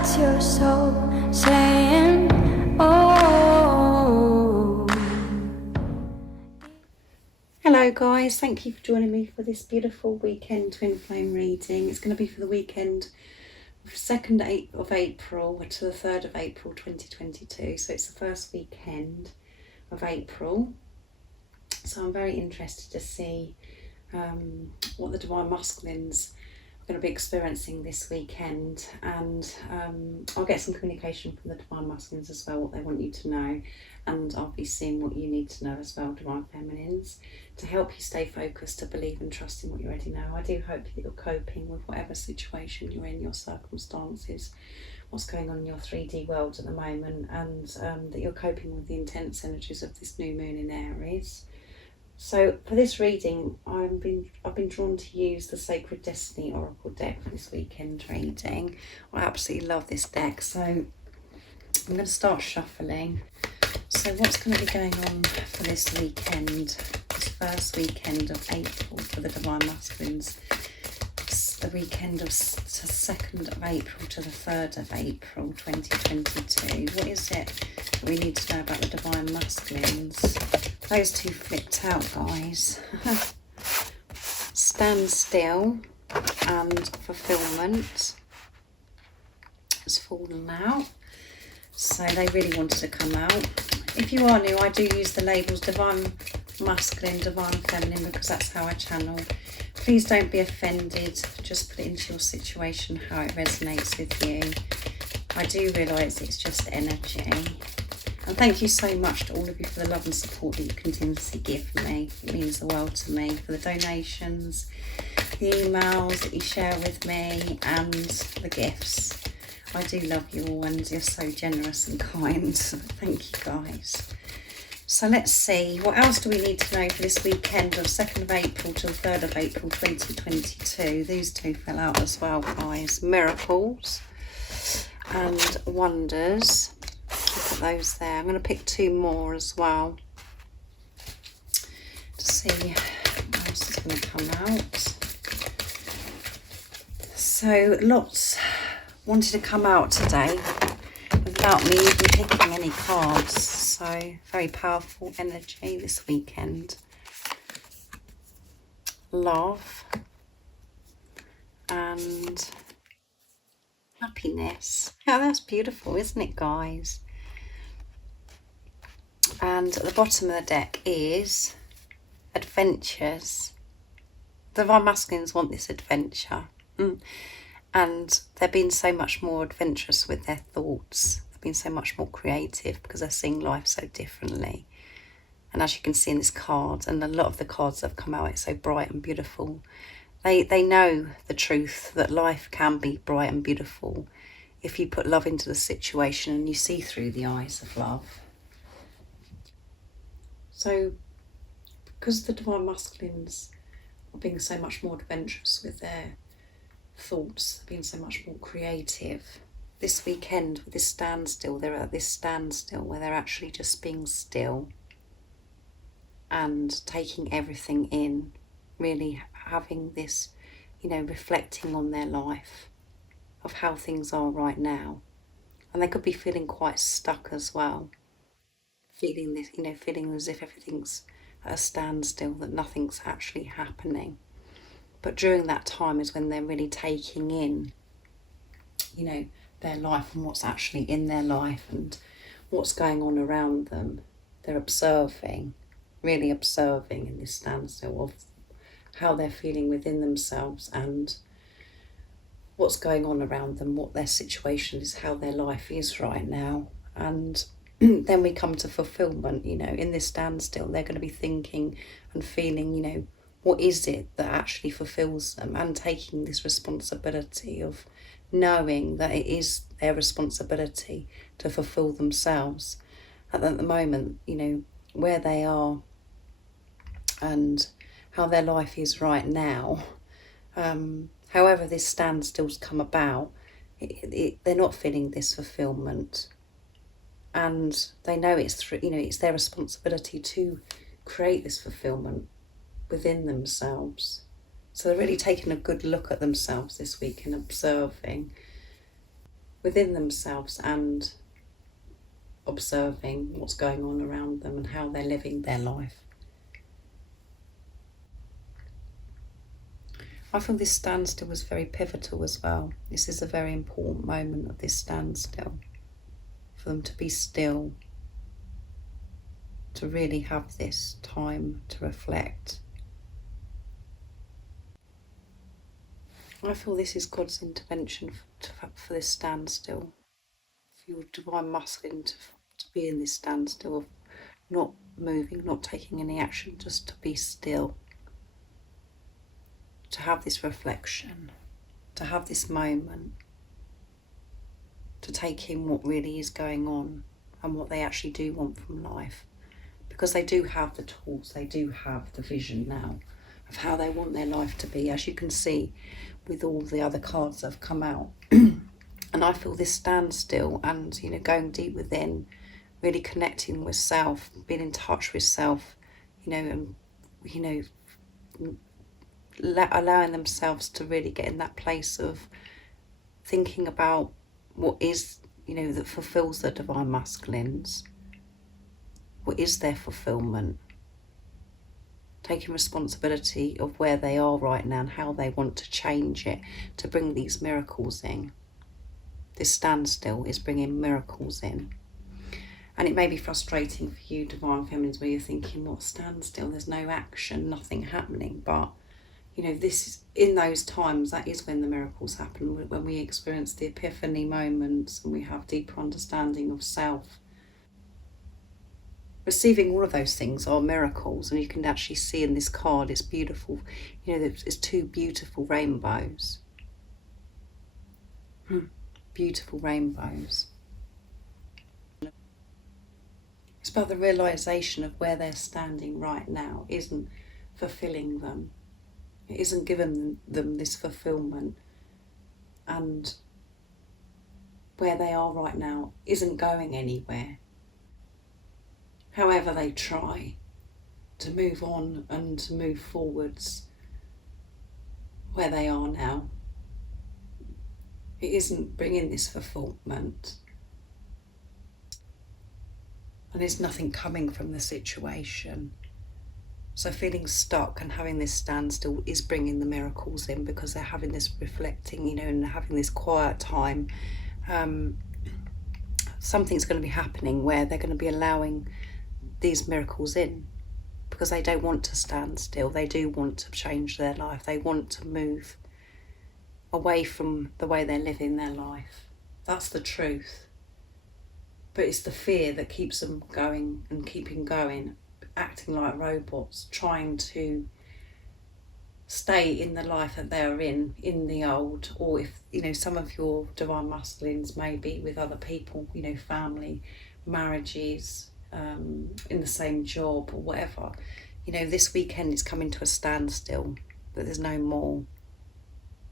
That's your soul saying, oh. Hello guys, thank you for joining me for this beautiful weekend twin flame reading. It's going to be for the weekend 2nd of April to the 3rd of April 2022. So it's the first weekend of April. So I'm very interested to see what the Divine Masculines are going to be experiencing this weekend, and I'll get some communication from the Divine Masculines as well, what they want you to know, and I'll be seeing what you need to know as well, Divine Feminines, to help you stay focused, to believe and trust in what you already know. I do hope that you're coping with whatever situation you're in, your circumstances, what's going on in your 3D world at the moment, and that you're coping with the intense energies of this new moon in Aries. So for this reading, I've been drawn to use the Sacred Destiny Oracle deck for this weekend reading. I absolutely love this deck, so I'm going to start shuffling. So what's going to be going on for this weekend, this first weekend of April for the Divine Masculines? It's the weekend of the 2nd of April to the 3rd of April 2022. What is it that we need to know about the Divine Masculines? Those two flipped out, guys. Stand still and fulfillment has fallen out. So they really wanted to come out. If you are new, I do use the labels Divine Masculine, Divine Feminine, because that's how I channel. Please don't be offended. Just put it into your situation, how it resonates with you. I do realise it's just energy. And thank you so much to all of you for the love and support that you continuously give me. It means the world to me. For the donations, the emails that you share with me, and the gifts. I do love you all, and you're so generous and kind. Thank you guys. So let's see, what else do we need to know for this weekend of 2nd of April to the 3rd of April 2022? These two fell out as well, guys. Miracles and wonders. Look at those there. I'm going to pick two more as well to see what else is going to come out. So lots wanted to come out today without me even picking any cards. So very powerful energy this weekend. Love and happiness. Yeah, that's beautiful, isn't it, guys? And at the bottom of the deck is adventures. The Divine Masculines want this adventure. And they're being so much more adventurous with their thoughts. They've been so much more creative because they're seeing life so differently. And as you can see in this card, and a lot of the cards that have come out, it's so bright and beautiful. They know the truth that life can be bright and beautiful if you put love into the situation and you see through the eyes of love. So because the Divine Masculines are being so much more adventurous with their thoughts, being so much more creative, this weekend with this standstill, they're at this standstill where they're actually just being still and taking everything in, really having this, reflecting on their life, of how things are right now. And they could be feeling quite stuck as well, feeling this, feeling as if everything's at a standstill, that nothing's actually happening. But during that time is when they're really taking in, their life and what's actually in their life and what's going on around them. They're observing, really observing in this standstill of how they're feeling within themselves and what's going on around them, what their situation is, how their life is right now. And then we come to fulfillment, in this standstill, they're going to be thinking and feeling, what is it that actually fulfills them, and taking this responsibility of knowing that it is their responsibility to fulfill themselves at the moment, where they are and how their life is right now. However this standstill's come about, they're not feeling this fulfillment, and they know it's their responsibility to create this fulfillment within themselves. So they're really taking a good look at themselves this week and observing within themselves and observing what's going on around them and how they're living their life. I feel this standstill was very pivotal as well. This is a very important moment of this standstill, for them to be still, to really have this time to reflect. I feel this is God's intervention for this standstill, for your divine masculine to be in this standstill of not moving, not taking any action, just to be still, to have this reflection, to have this moment, to take in what really is going on and what they actually do want from life. Because they do have the tools, they do have the vision now of how they want their life to be, as you can see with all the other cards that have come out. And I feel this standstill and, going deep within, really connecting with self, being in touch with self, and, allowing themselves to really get in that place of thinking about what is, that fulfills the divine masculines. What is their fulfillment? Taking responsibility of where they are right now and how they want to change it to bring these miracles in. This standstill is bringing miracles in. And it may be frustrating for you, divine feminines, where you're thinking, what standstill? There's no action, nothing happening. But, this is, in those times, that is when the miracles happen, when we experience the epiphany moments and we have deeper understanding of self. Receiving all of those things are miracles, and you can actually see in this card, it's beautiful. It's two beautiful rainbows. Beautiful rainbows. It's about the realisation of where they're standing right now isn't fulfilling them. It isn't giving them this fulfilment. And where they are right now isn't going anywhere. However they try to move on and to move forwards where they are now, it isn't bringing this fulfillment. And there's nothing coming from the situation. So feeling stuck and having this standstill is bringing the miracles in, because they're having this reflecting, and having this quiet time. Something's going to be happening where they're going to be allowing these miracles in, because they don't want to stand still. They do want to change their life. They want to move away from the way they're living their life. That's the truth. But it's the fear that keeps them going and keeping going, acting like robots, trying to stay in the life that they're in the old. Or if, some of your divine masculines may be with other people, family, marriages, in the same job or whatever. This weekend it's coming to a standstill, but there's no more.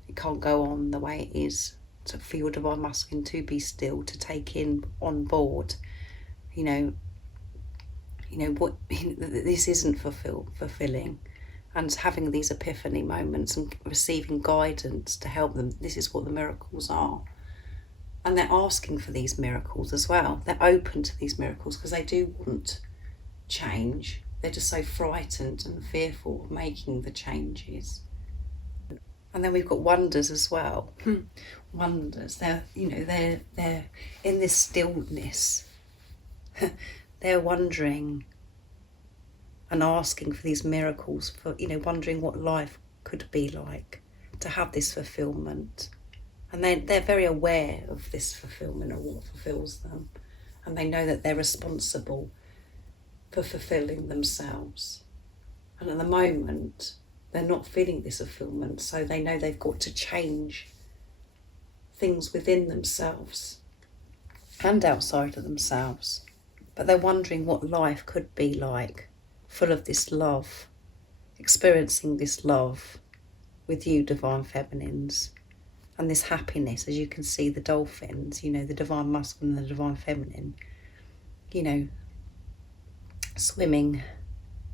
It can't go on the way it is. For your divine masculine to be still, to take in on board, what this isn't fulfilling, and having these epiphany moments and receiving guidance to help them. This is what the miracles are. And they're asking for these miracles as well. They're open to these miracles because they do want change. They're just so frightened and fearful of making the changes. And then we've got wonders as well. Wonders. They're in this stillness. They're wondering and asking for these miracles, for wondering what life could be like to have this fulfillment. And they're very aware of this fulfillment, or what fulfills them. And they know that they're responsible for fulfilling themselves. And at the moment, they're not feeling this fulfillment, so they know they've got to change things within themselves and outside of themselves. But they're wondering what life could be like, full of this love, experiencing this love with you, divine feminines. And this happiness, as you can see, the dolphins, the divine masculine and the divine feminine, swimming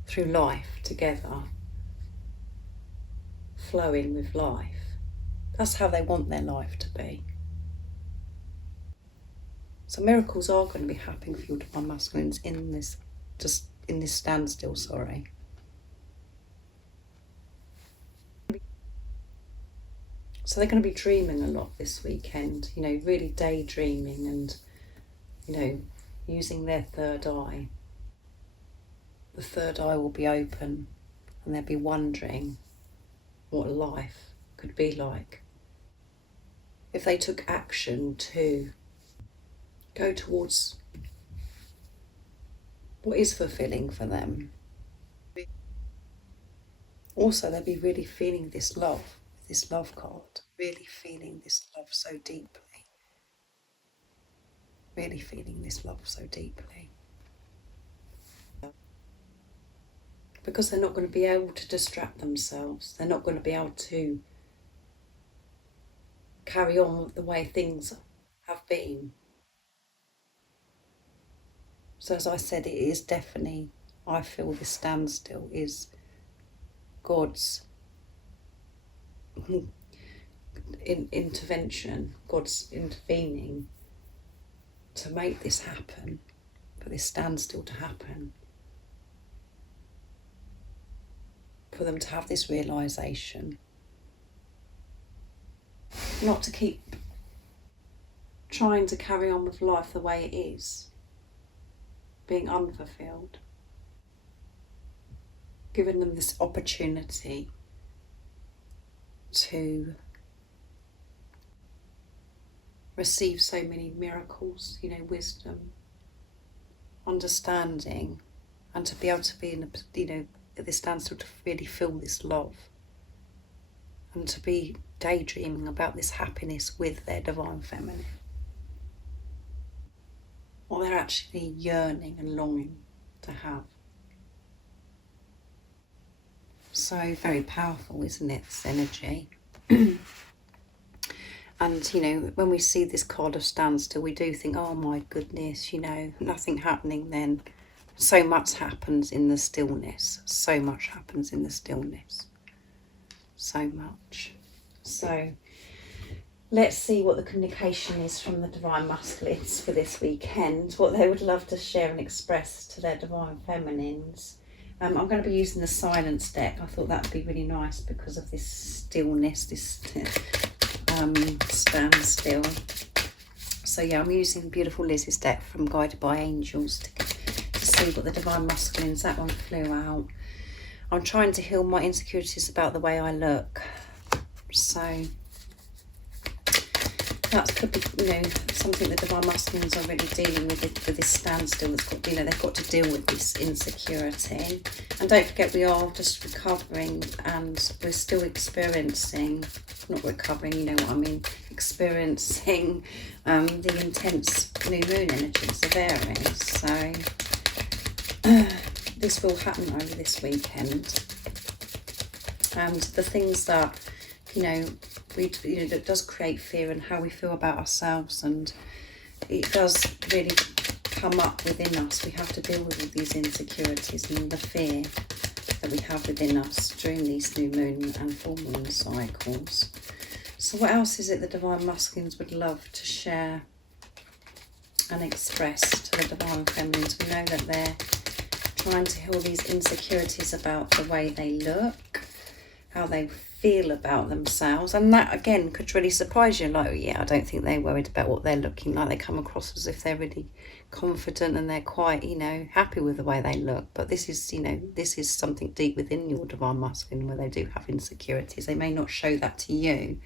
through life together, flowing with life. That's how they want their life to be. So miracles are going to be happening for your divine masculines in this standstill, sorry. So they're going to be dreaming a lot this weekend, you know, really daydreaming and, you know, using their third eye. The third eye will be open and they'll be wondering what life could be like if they took action to go towards what is fulfilling for them. Also, they'll be really feeling this love card, really feeling this love so deeply. Really feeling this love so deeply. Because they're not going to be able to distract themselves. They're not going to be able to carry on the way things have been. So as I said, it is definitely, I feel this standstill is God's intervention, God's intervening to make this happen, for this standstill to happen, for them to have this realisation, not to keep trying to carry on with life the way it is, being unfulfilled, giving them this opportunity to receive so many miracles, you know, wisdom, understanding, and to be able to be in a, you know, at this standstill to really feel this love and to be daydreaming about this happiness with their divine feminine. What they're actually yearning and longing to have. So very powerful, isn't it, this energy? And, you know, when we see this card of standstill, we do think, oh my goodness, you know, nothing happening then. So much happens in the stillness. So much happens in the stillness. So much. So let's see what the communication is from the divine masculines for this weekend, what they would love to share and express to their divine feminines. I'm going to be using the silence deck. I thought that would be really nice because of this stillness, this standstill. So yeah, I'm using beautiful Liz's deck from Guided by Angels to see what the divine masculines, that one flew out. I'm trying to heal my insecurities about the way I look. So that could be, you know, something the divine masculines are really dealing with this standstill. That's got, you know, they've got to deal with this insecurity. And don't forget, we are just recovering and we're still experiencing, not recovering, you know what I mean, experiencing the intense new moon energies of Aries. So this will happen over this weekend. And the things that, you know, that does create fear and how we feel about ourselves, and it does really come up within us. We have to deal with all these insecurities and the fear that we have within us during these new moon and full moon cycles. So what else is it the divine masculines would love to share and express to the divine feminines? We know that they're trying to heal these insecurities about the way they look, how they feel about themselves, and that again could really surprise you. Like, yeah, I don't think they're worried about what they're looking like. They come across as if they're really confident and they're quite, you know, happy with the way they look. But this is, you know, this is something deep within your divine masculine where they do have insecurities. They may not show that to you,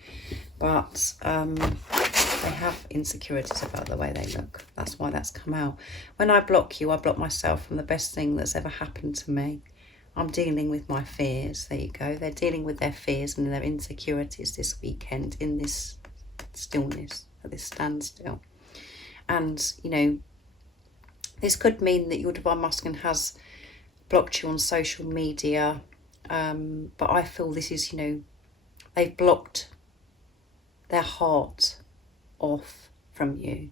but they have insecurities about the way they look. That's why that's come out. When I block you, I block myself from the best thing that's ever happened to me. I'm dealing with my fears. There you go. They're dealing with their fears and their insecurities this weekend in this stillness, at this standstill. And, you know, this could mean that your divine masculine has blocked you on social media. But I feel this is, you know, they've blocked their heart off from you.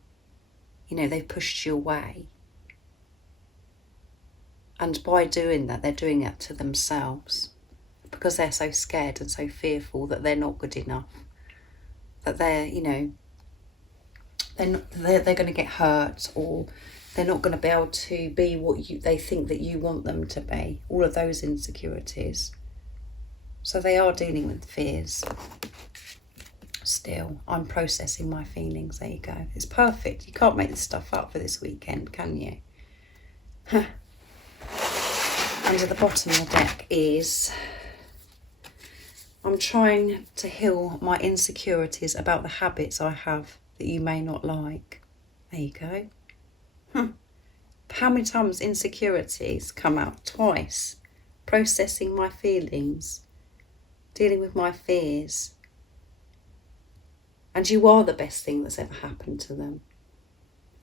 You know, they've pushed you away. And by doing that, they're doing it to themselves because they're so scared and so fearful that they're not good enough, that they're, you know, they're going to get hurt, or they're not going to be able to be what they think that you want them to be. All of those insecurities. So they are dealing with fears. Still, I'm processing my feelings. There you go. It's perfect. You can't make this stuff up for this weekend, can you? Under the bottom of the deck is, I'm trying to heal my insecurities about the habits I have that you may not like. There you go. How many times insecurities come out? Twice. Processing my feelings, dealing with my fears. And you are the best thing that's ever happened to them.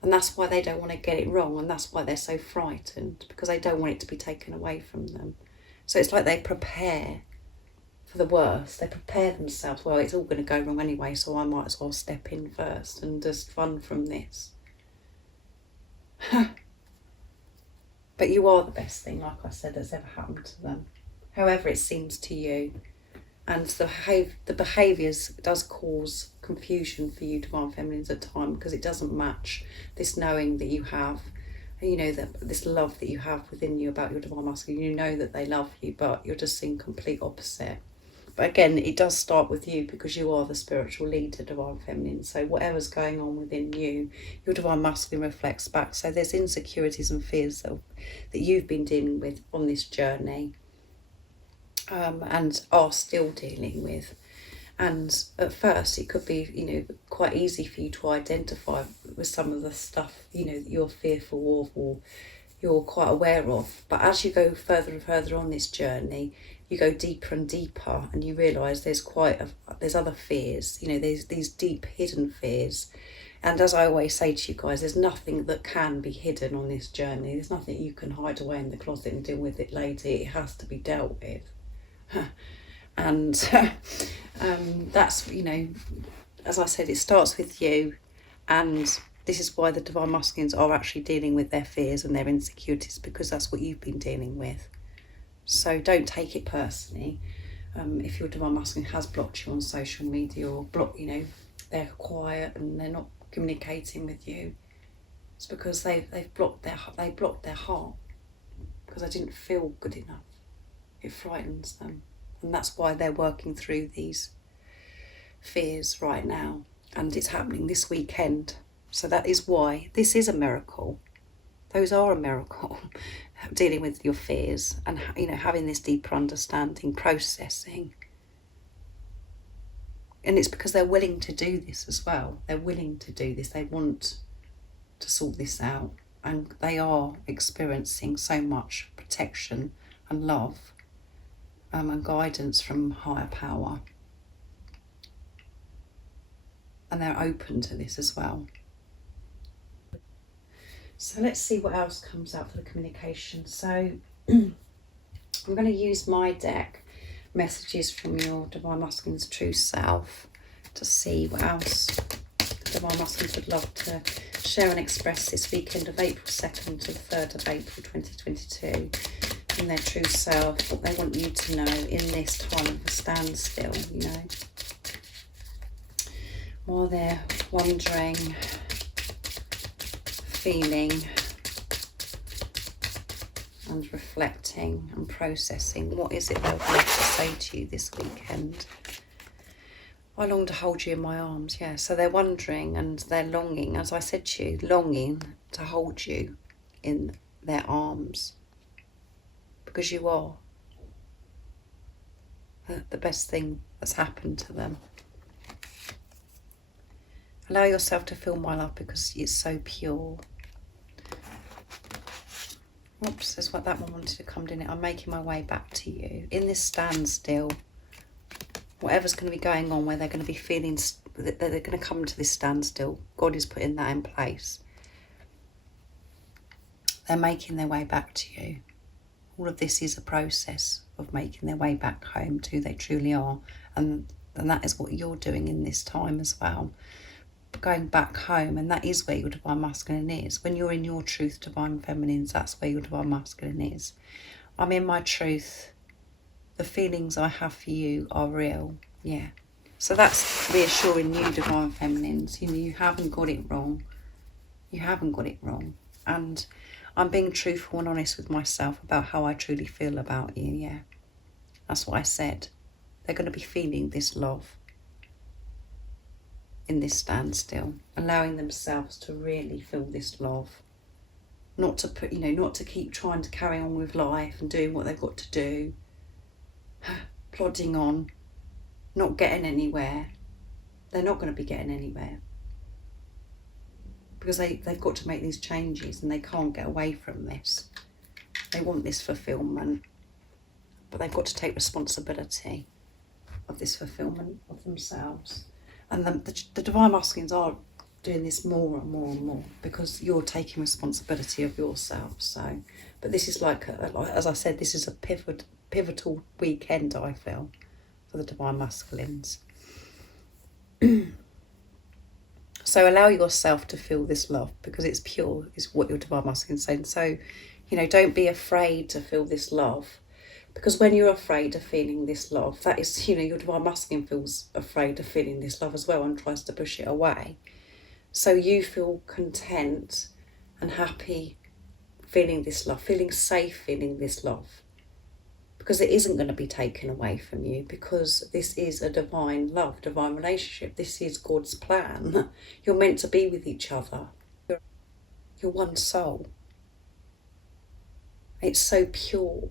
And that's why they don't want to get it wrong, and that's why they're so frightened, because they don't want it to be taken away from them. So it's like they prepare for the worst. They prepare themselves, well, it's all going to go wrong anyway, so I might as well step in first and just run from this. But you are the best thing, like I said, that's ever happened to them, however it seems to you. And the behaviours does cause confusion for you Divine Feminines at times, because it doesn't match this knowing that you have, you know, that this love that you have within you about your Divine Masculine. You know that they love you, but you're just seeing complete opposite. But again, it does start with you, because you are the spiritual leader, Divine Feminine. So whatever's going on within you, your Divine Masculine reflects back. So there's insecurities and fears that you've been dealing with on this journey, and are still dealing with. And at first it could be, you know, quite easy for you to identify with some of the stuff, you know, that you're fearful of or you're quite aware of. But as you go further and further on this journey, you go deeper and deeper, and you realise there's other fears, you know, there's these deep hidden fears. And as I always say to you guys, there's nothing that can be hidden on this journey. There's nothing you can hide away in the closet and deal with it later. It has to be dealt with. And that's, you know, as I said, it starts with you, and this is why the Divine Masculines are actually dealing with their fears and their insecurities, because that's what you've been dealing with. So don't take it personally. If your Divine Masculine has blocked you on social media, or you know, they're quiet and they're not communicating with you, it's because they've blocked their heart, because they didn't feel good enough. It frightens them, and that's why they're working through these fears right now, and it's happening this weekend. So that is why this is a miracle. Those are a miracle. Dealing with your fears and, you know, having this deeper understanding, processing. And it's because they're willing to do this as well. They're willing to do this. They want to sort this out, and they are experiencing so much protection and love and guidance from higher power. And they're open to this as well. So let's see what else comes out for the communication. So I'm going to use my deck, Messages from Your Divine Masculine's True Self, to see what else the Divine Masculines would love to share and express this weekend of April 2nd to the 3rd of April 2022 in their true self, what they want you to know in this time of a standstill, you know, while they're wondering, feeling and reflecting and processing. What is it they would like to say to you this weekend? I long to hold you in my arms. Yeah, so they're wondering and they're longing, as I said to you, longing to hold you in their arms, because you are the best thing that's happened to them. Allow yourself to feel my love, because it's so pure. Oops, that's what that one wanted to come in. I'm making my way back to you in this standstill. Whatever's going to be going on, where they're going to be feeling that they're going to come to this standstill, God is putting that in place. They're making their way back to you. All of this is a process of making their way back home to who they truly are, and that is what you're doing in this time as well. Going back home, and that is where your Divine Masculine is. When you're in your truth, Divine Feminines, that's where your Divine Masculine is. I'm in my truth. The feelings I have for you are real. Yeah. So that's reassuring you, Divine Feminines. You know, you haven't got it wrong. You haven't got it wrong. And I'm being truthful and honest with myself about how I truly feel about you, yeah. That's what I said. They're going to be feeling this love in this standstill, allowing themselves to really feel this love. Not to put, not to keep trying to carry on with life and doing what they've got to do, plodding on, not getting anywhere. They're not going to be getting anywhere because they've got to make these changes and they can't get away from this. They want this fulfillment, but they've got to take responsibility of this fulfillment of themselves. And the Divine Masculines are doing this more and more and more because you're taking responsibility of yourself. So, but this is like as I said, this is a pivotal weekend, I feel, for the Divine Masculines. So allow yourself to feel this love because it's pure, is what your Divine Masculine is saying. So, don't be afraid to feel this love, because when you're afraid of feeling this love, that is, your Divine Masculine feels afraid of feeling this love as well and tries to push it away. So you feel content and happy feeling this love, feeling safe feeling this love, because it isn't going to be taken away from you, because this is a divine love, divine relationship. This is God's plan. You're meant to be with each other. You're one soul. It's so pure.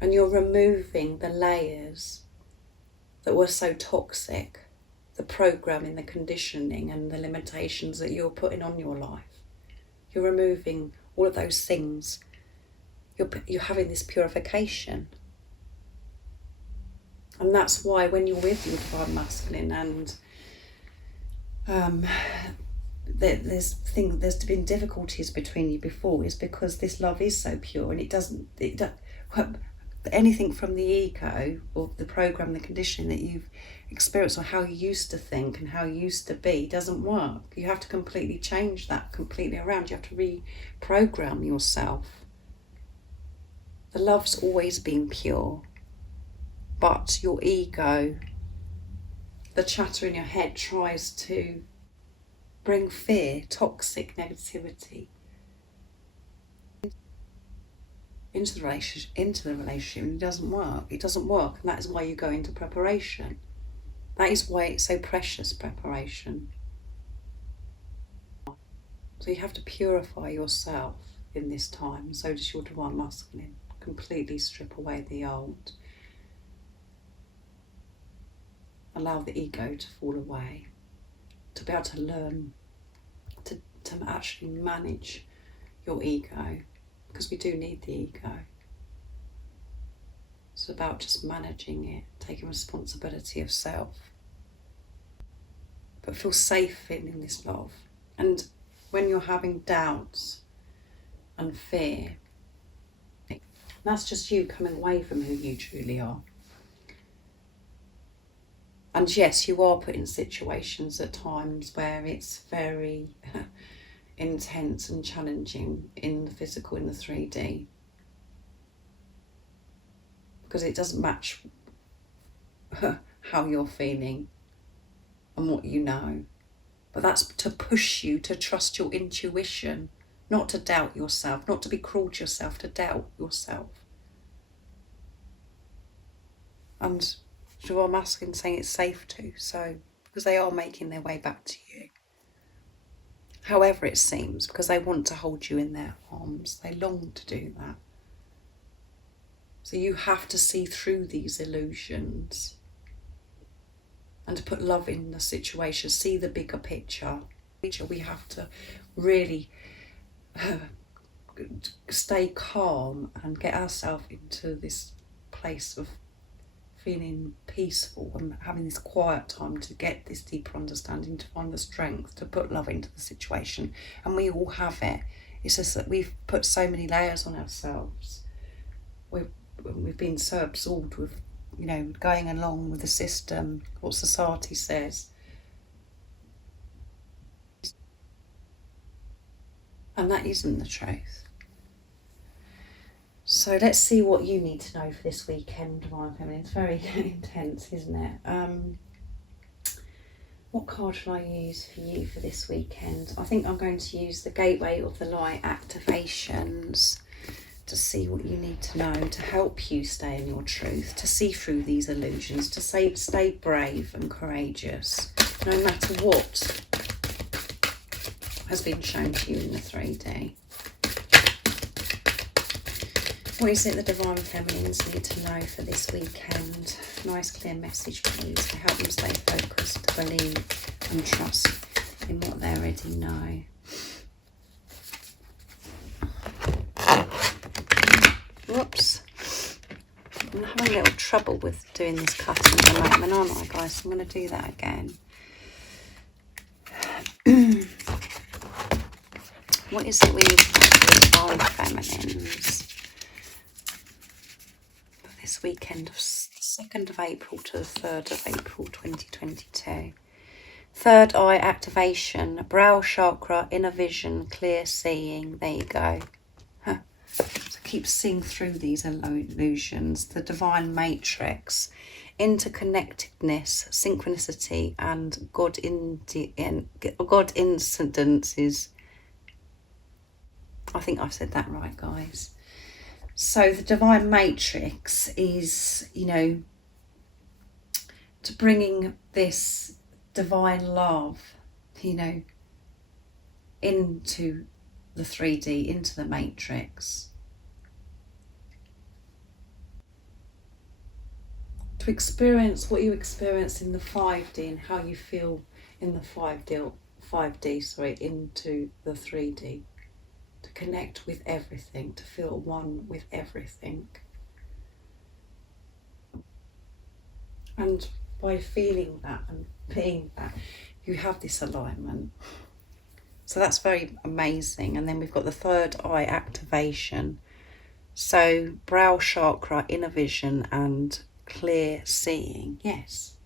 And you're removing the layers that were so toxic, the programming, the conditioning and the limitations that you're putting on your life. You're removing all of those things. You're having this purification. And that's why when you're with your Divine Masculine and there's been difficulties between you before, is because this love is so pure and anything from the ego or the program, the conditioning that you've experienced or how you used to think and how you used to be doesn't work. You have to completely change that completely around. You have to reprogram yourself. The love's always been pure, but your ego, the chatter in your head, tries to bring fear, toxic negativity into the relationship. It doesn't work, and that is why you go into preparation. That is why it's so precious, preparation. So you have to purify yourself in this time. So does your Divine Masculine. Completely strip away the old. Allow the ego to fall away, to be able to learn to actually manage your ego, because we do need the ego. It's about just managing it, taking responsibility of self. But feel safe feeling this love. And when you're having doubts and fear, that's just you coming away from who you truly are. And yes, you are put in situations at times where it's very intense and challenging in the physical, in the 3D. Because it doesn't match how you're feeling and what you know. But that's to push you to trust your intuition, not to doubt yourself, not to be cruel to yourself, to doubt yourself. And Divine Masculine saying it's safe to, so, because they are making their way back to you. However it seems, because they want to hold you in their arms. They long to do that. So you have to see through these illusions and to put love in the situation, see the bigger picture. We have to really stay calm and get ourselves into this place of feeling peaceful and having this quiet time to get this deeper understanding, to find the strength to put love into the situation. And we all have it. It's just that we've put so many layers on ourselves. We've been so absorbed with, going along with the system, what society says. And that isn't the truth. So let's see what you need to know for this weekend, Divine Feminine. It's very intense, isn't it? What card shall I use for you for this weekend? I think I'm going to use the Gateway of the Light activations to see what you need to know to help you stay in your truth, to see through these illusions, to stay brave and courageous, no matter what has been shown to you in the 3D. What is it the Divine Feminines need to know for this weekend? Nice clear message, please, to help them stay focused, to believe and trust in what they already know. Whoops. I'm having a little trouble with doing this cutting at the moment, aren't I, guys? So I'm going to do that again. What is it we need to know for the Divine Feminines for this weekend of 2nd of April to the 3rd of April 2022? Third eye activation, brow chakra, inner vision, clear seeing. There you go. So keep seeing through these illusions. The divine matrix, interconnectedness, synchronicity, and God incidences. I think I've said that right, guys. So the divine matrix is, you know, to bringing this divine love, you know, into the 3D, into the matrix, to experience what you experience in the 5D and how you feel in the 5D, into the 3D, to connect with everything, to feel one with everything. And by feeling that and being that, you have this alignment. So that's very amazing. And then we've got the third eye activation. So brow chakra, inner vision, and clear seeing. Yes.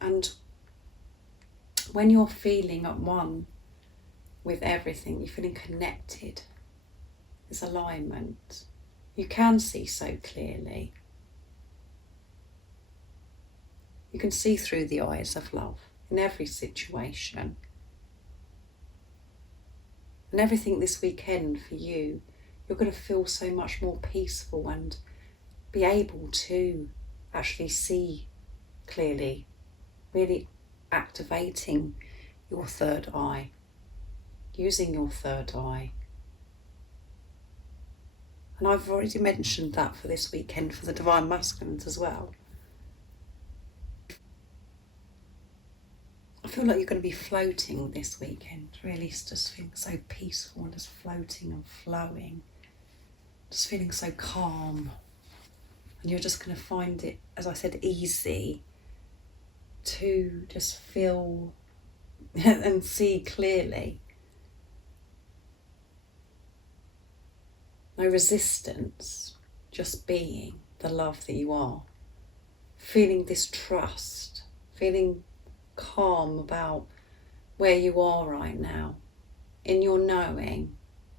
And when you're feeling at one with everything, you're feeling connected, there's alignment. You can see so clearly. You can see through the eyes of love in every situation. And everything this weekend for you, you're going to feel so much more peaceful and be able to actually see clearly, really activating your third eye, using your third eye. And I've already mentioned that for this weekend for the Divine Masculines as well. I feel like you're going to be floating this weekend, really just feeling so peaceful and just floating and flowing, just feeling so calm. And you're just going to find it, as I said, easy to just feel and see clearly. No resistance, just being the love that you are. Feeling this trust, feeling calm about where you are right now, in your knowing,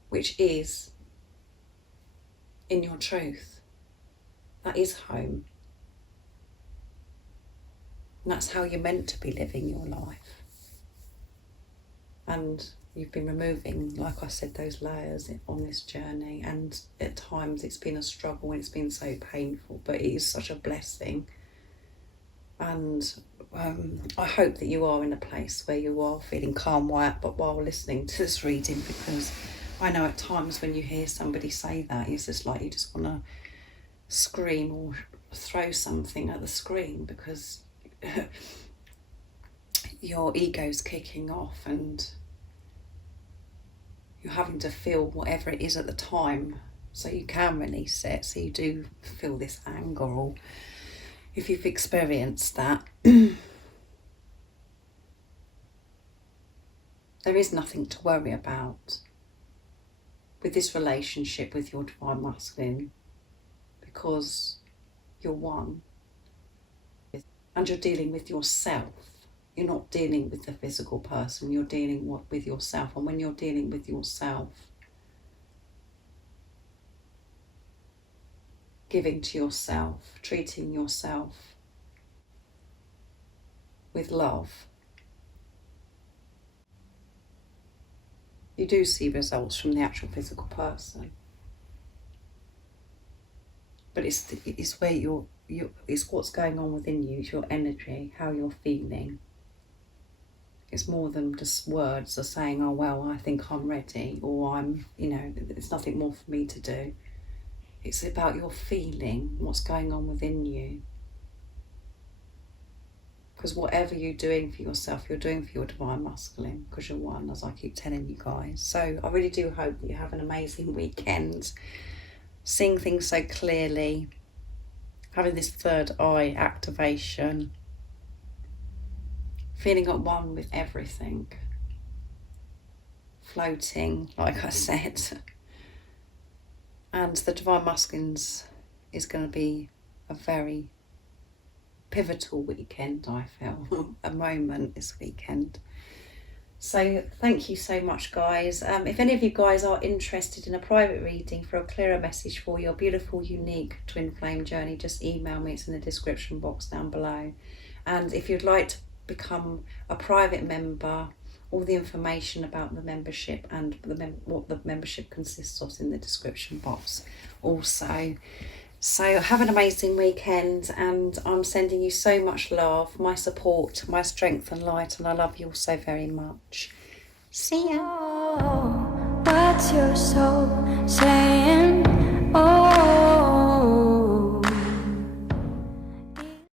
which is in your truth. That is home. And that's how you're meant to be living your life. And you've been removing, like I said, those layers on this journey. And at times it's been a struggle and it's been so painful, but it is such a blessing. And I hope that you are in a place where you are feeling calm while listening to this reading, because I know at times when you hear somebody say that, it's just like you just want to scream or throw something at the screen, because your ego's kicking off and you're having to feel whatever it is at the time so you can release it, so you do feel this anger, or if you've experienced that, there is nothing to worry about with this relationship with your Divine Masculine, because you're one and you're dealing with yourself. You're not dealing with the physical person, you're dealing with yourself. And when you're dealing with yourself, giving to yourself, treating yourself with love, you do see results from the actual physical person. But it's where it's what's going on within you, it's your energy, how you're feeling. It's more than just words or saying, oh, well, I think I'm ready, or I'm, there's nothing more for me to do. It's about your feeling, what's going on within you. Because whatever you're doing for yourself, you're doing for your divine masculine, because you're one, as I keep telling you guys. So I really do hope that you have an amazing weekend, seeing things so clearly, having this third eye activation, feeling at one with everything, floating, like I said. And the divine masculines is going to be a very pivotal weekend, I feel, a moment this weekend. So thank you so much, guys. If any of you guys are interested in a private reading for a clearer message for your beautiful, unique twin flame journey, just email me. It's in the description box down below. And if you'd like to become a private member, all the information about the membership and what the membership consists of is in the description box also. So have an amazing weekend, and I'm sending you so much love, my support, my strength and light, and I love you all so very much. See ya. Oh, what's your soul saying? Oh.